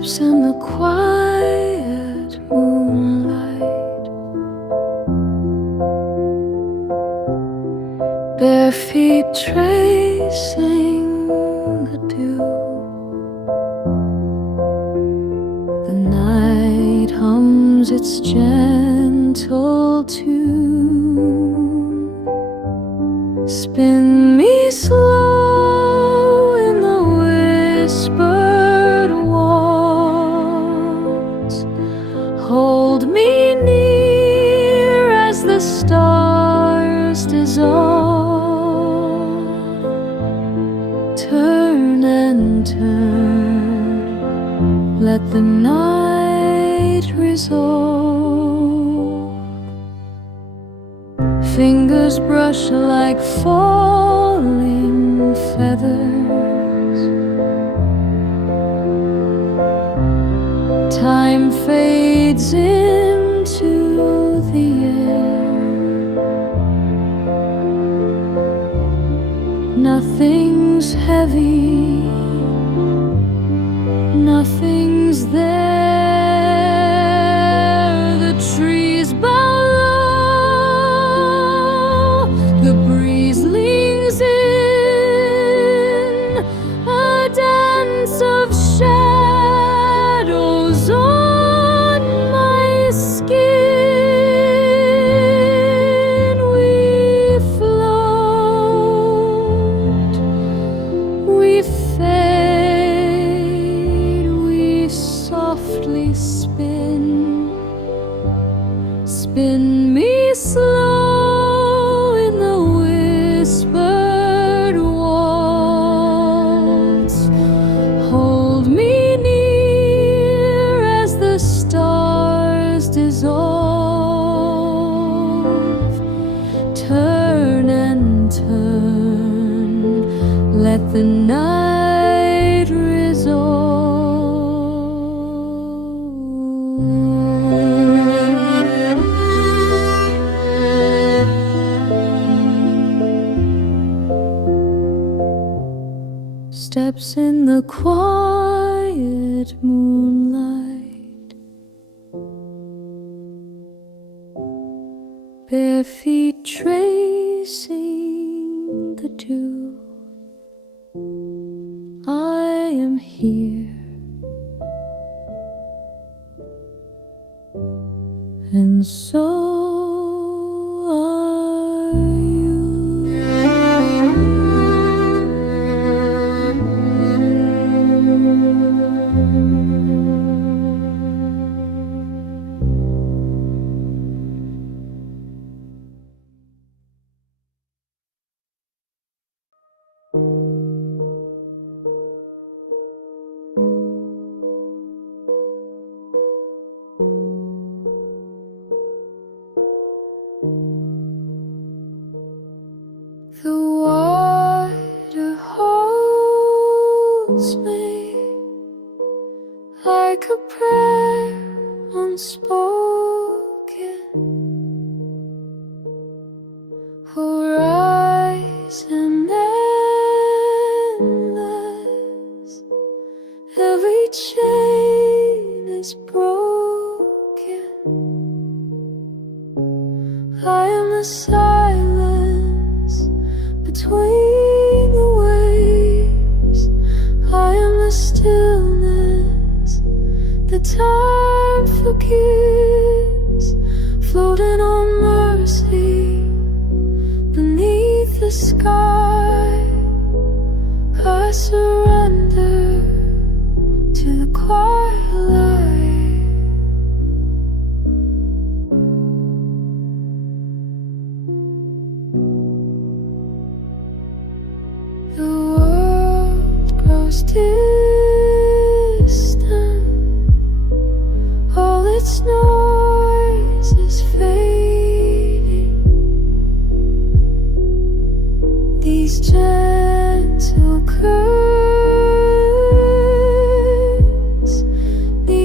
Steps in the quiet moonlight, bare feet tracing the dew. The night hums its gentle tune. Spin me slow in the whispered waltz. Hold me near as the stars dissolve. Turn and turn, let the night resolve. Fingers brush like falling feathers. Time fades into the air. Nothing's heavy, nothing's there. The trees bow low, the breeze leans in, a dance of shadows on my skin. We float, we fade, we softly spin. Spin me slow in the whispered waltz. Hold me near as the stars dissolve. Turn and turn, let the night resolve. Steps in the quiet moonlight, bare feet tracing the dew. I am here, and so are you. The water holds me like a prayer unspoken. Horizon endless, every chain is broken. I am the silence between the waves. I am the stillness that time forgives. Floating on mercy beneath the sky, I surrender to the quiet light. The world grows distant, all its noise is fading. These gentle currents, the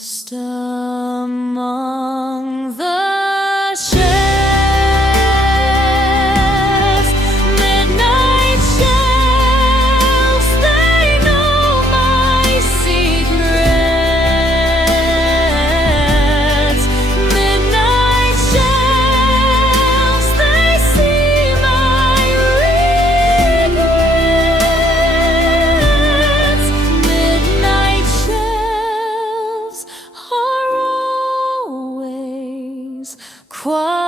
lost among the shells. Midnight shells, they know my secrets. Midnight shells, they see my regrets. Midnight shells are always quiet.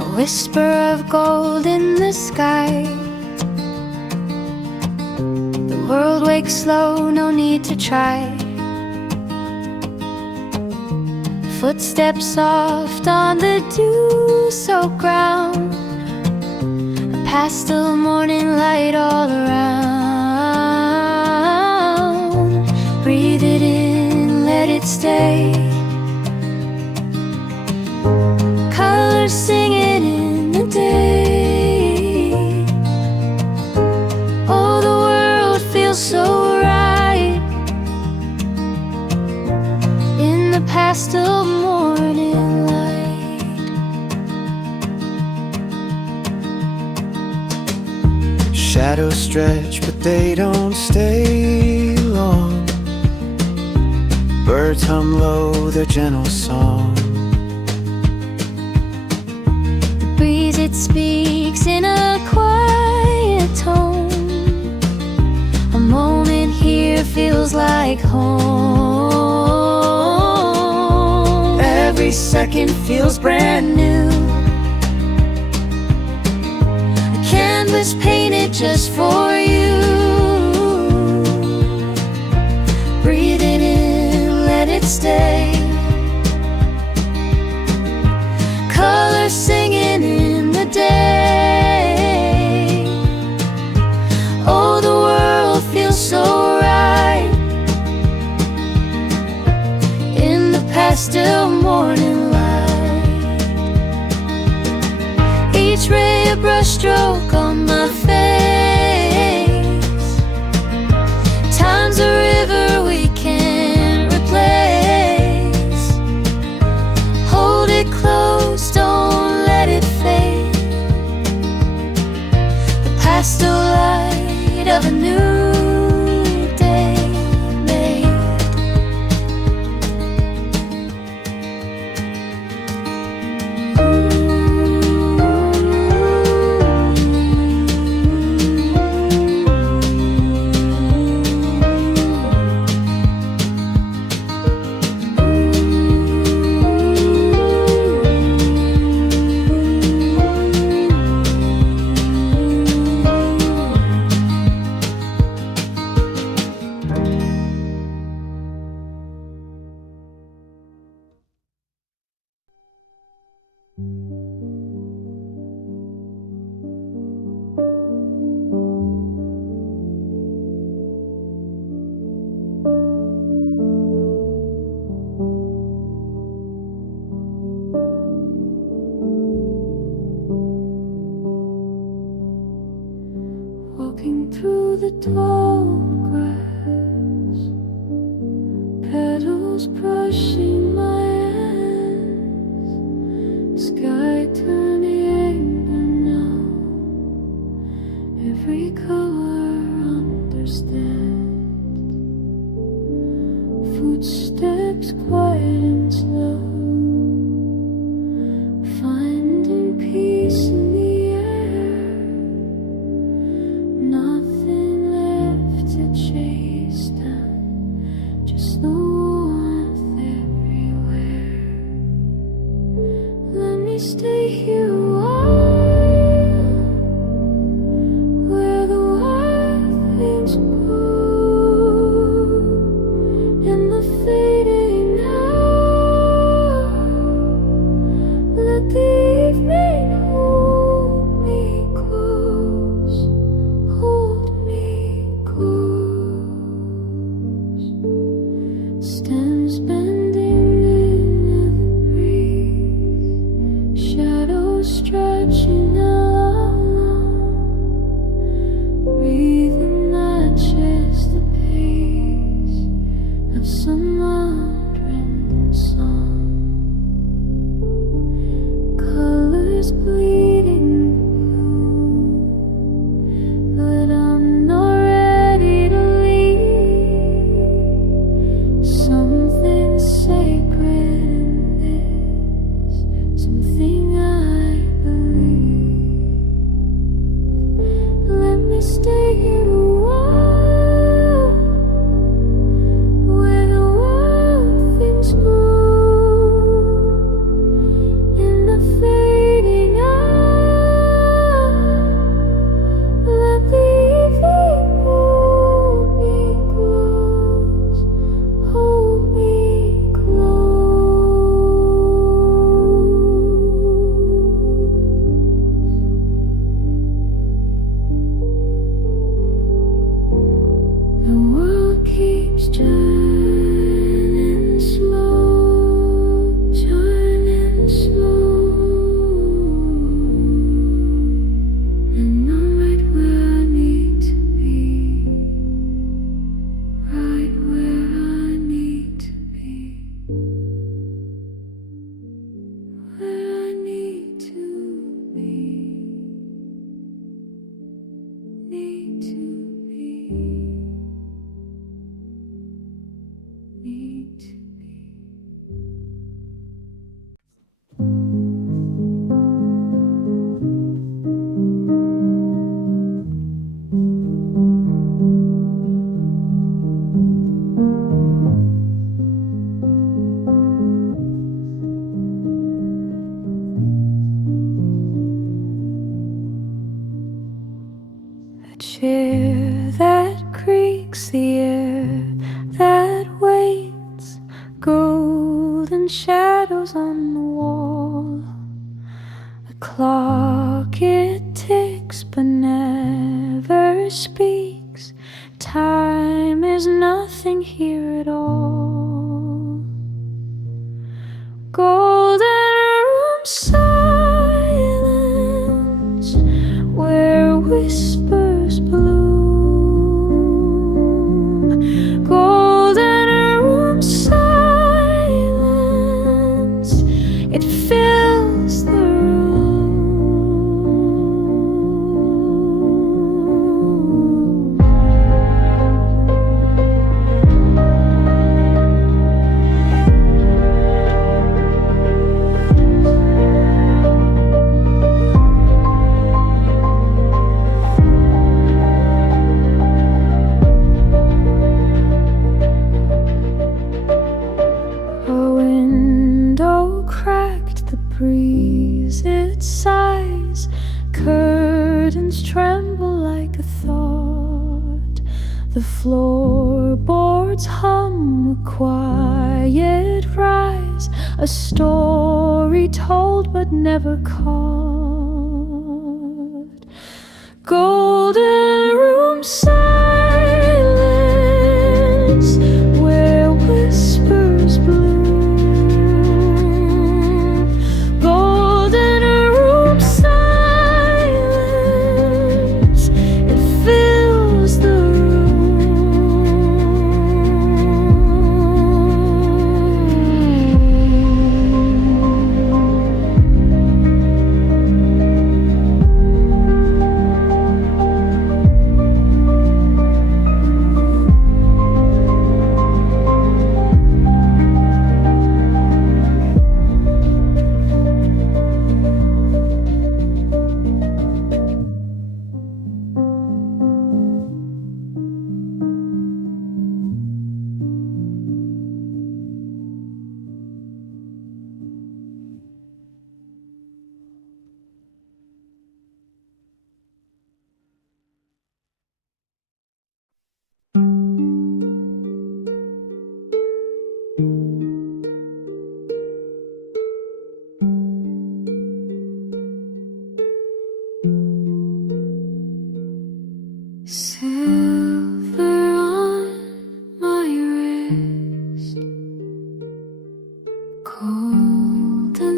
A whisper of gold in the sky. The world wakes slow, no need to try. Footsteps soft on the dew-soaked ground. A pastel morning light all around. Breathe it in, let it stay. Colors singing in the day. Oh, the world feels so right in the pastel morning light. Shadows stretch, but they don't stay long. Birds hum low their gentle song. Breeze, it speaks in a quiet tone. A moment here feels like home. Every second feels brand new. A canvas painted just for you. Breathe it in, let it stay. Colors singing in the day. Oh, the world feels so right in the pastel morning light. Each ray a brushstroke on my face. Time's a river we can't replace. Hold it close, don't let it fade. The pastel light of a new day made. Walking through the tall grass, petals brushing my hands. Sky turning amber now, every color understand. Footsteps quiet and slow, finding peace in the air. Nothing left to chase down, just the warmth me stay here a while, where the wild things grow in the fading hour. Let the evening hold me close, hold me close. Stems bending in the breeze, shadows stretching along. Breathing matches the pace of some wandering song. Colors bleeding blue, but I'm not ready to leave. Something sacred in this, something I believe. Let me stay here a while, where the wild things grow in the fading hour. Let the evening hold me close, hold me close. The world keeps turning slow, turning slow, and I'm right where I need to be, right where I need to be, where I need to be, need to be, need to be. A chair that creaks, the air that waits, golden shadows on the wall. A clock, it ticks but never speaks. Time is nothing here at all. Golden room silence, where whispers bloom. Golden room silence, it fills the room. A window cracked, the breeze it sighs. Curtains tremble like a thought. The floorboards hum a quiet rise. A story told but never caught. Golden room silence, where whispers bloom. Golden room silence, it fills the room.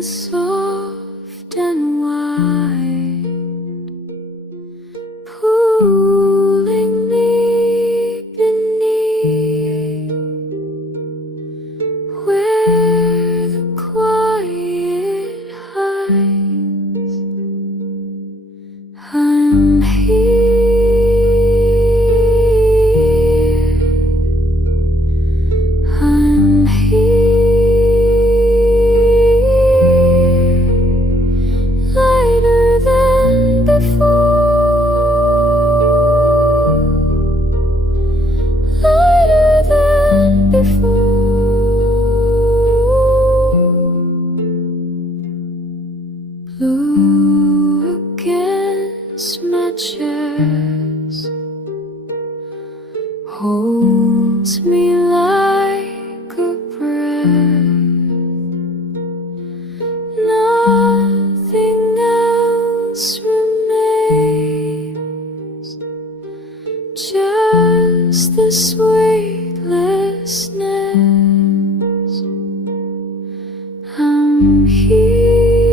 soft and wide, pulling me beneath, where the quiet hides. I'm here, I'm here, lighter than before, lighter than before. Blue against my chest holds me like a breath. Nothing else remains, just this weightlessness. I'm here,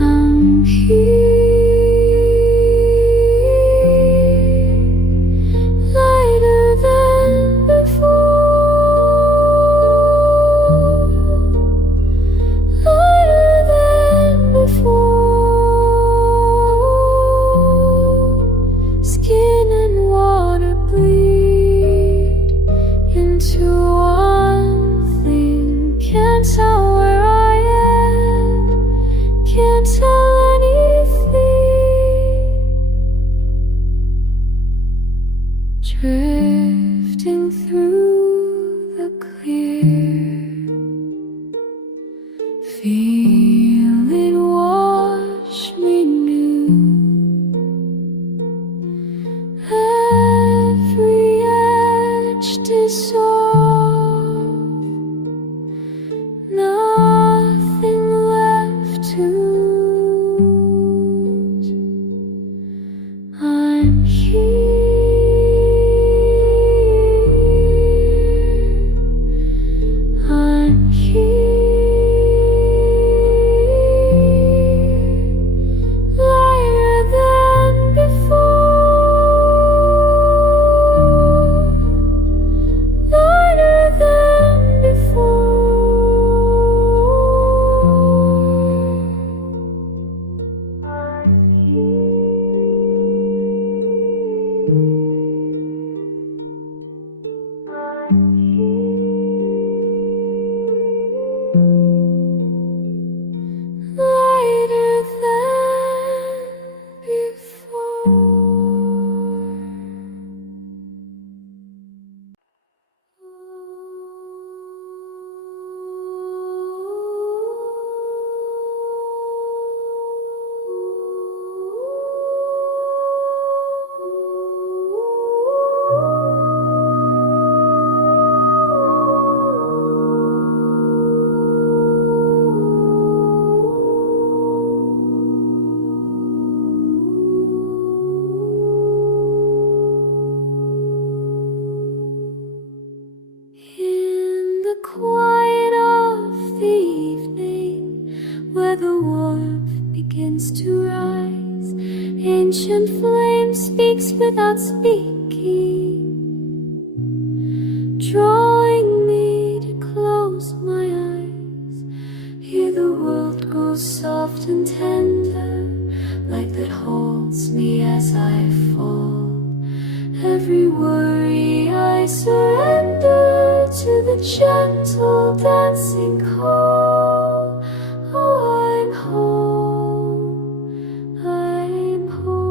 I'm here, lighter than before, lighter than before. Skin and water bleed into one thing. Can't tell where I am, can't tell anything. Drifting through the clear, feel it wash me new. Every edge dissolve, nothing left to lose. I'm here, I'm here, lighter than before, lighter than before. I'm lighter than before. In the quiet of the evening, where the warmth begins to rise, ancient flame speaks without speaking, drawing me to close my eyes. Here the world grows soft and tender, like that holds me as I fall. Every worry I surrender to the gentle dancing call. Oh, I'm home, I'm home.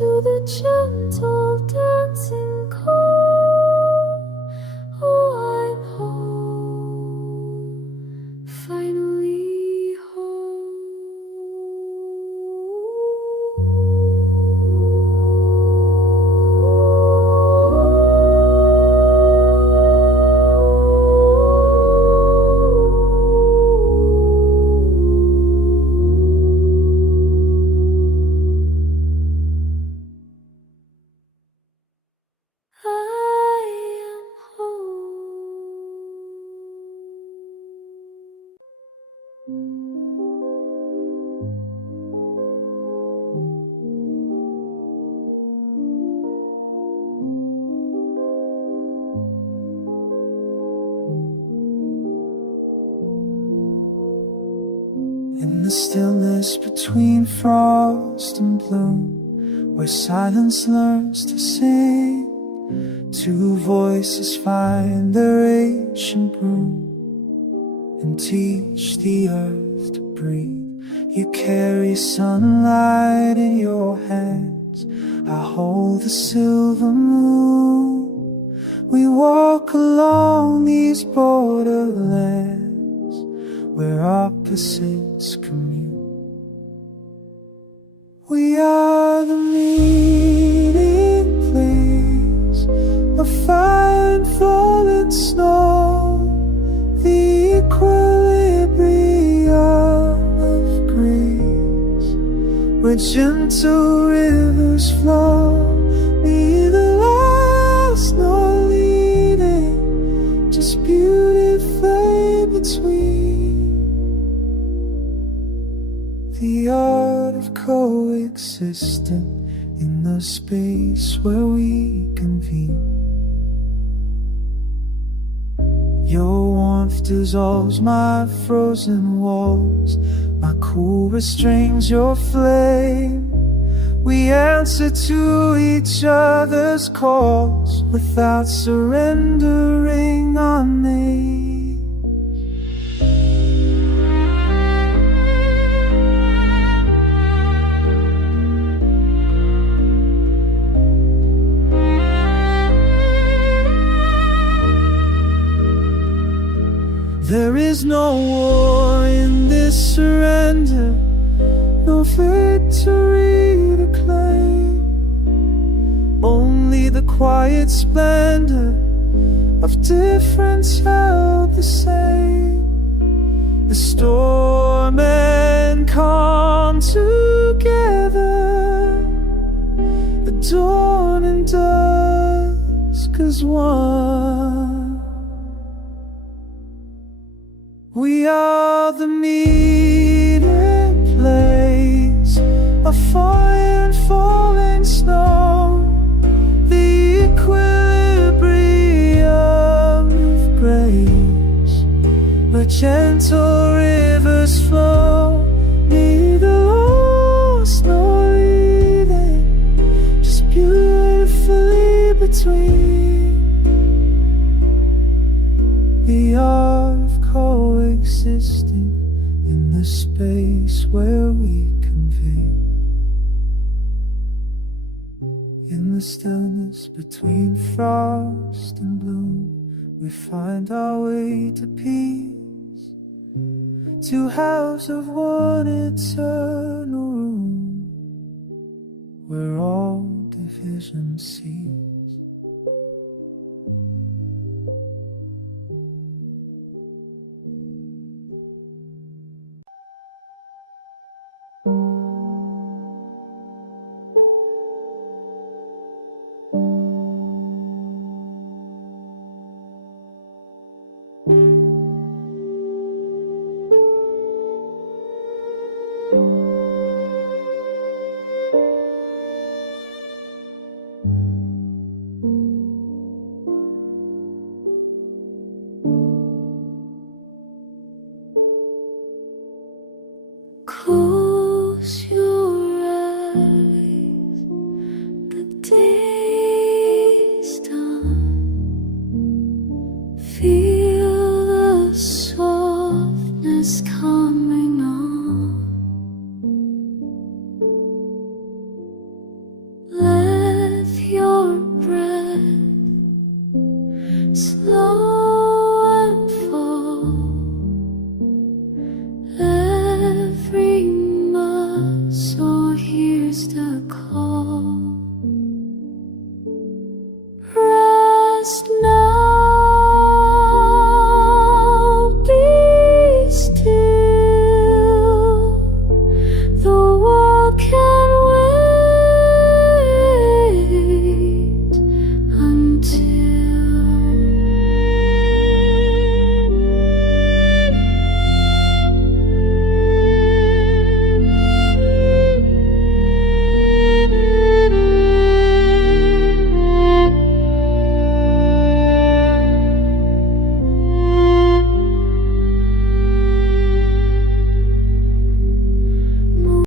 to the gentle dancing call. Oh, I'm home, finally home. I am In the stillness between frost and bloom, where silence learns to sing, two voices find their ancient room and teach the earth to breathe. You carry sunlight in your hands, I hold the silver moon. We walk along these borderlands where opposites commune. We are the meeting place of fire and falling snow, the equilibrium of grace, where gentle rivers flow, neither lost nor leading, just beautifully between. The art of coexisting in the space where we convene. Your warmth dissolves my frozen walls, my cool restrains your flame. We answer to each other's calls without surrendering our names. There is no war in this surrender, no victory to claim, only the quiet splendor of difference held the same. The storm and calm together, the dawn and dusk as one. We are the meeting place of fire and falling snow, the equilibrium of grace, where gentle rivers flow, neither lost nor leading, just beautifully between. The art of coexisting in the space where we convene. In the stillness between frost and bloom, we find our way to peace, two halves of one eternal room, where all divisions cease.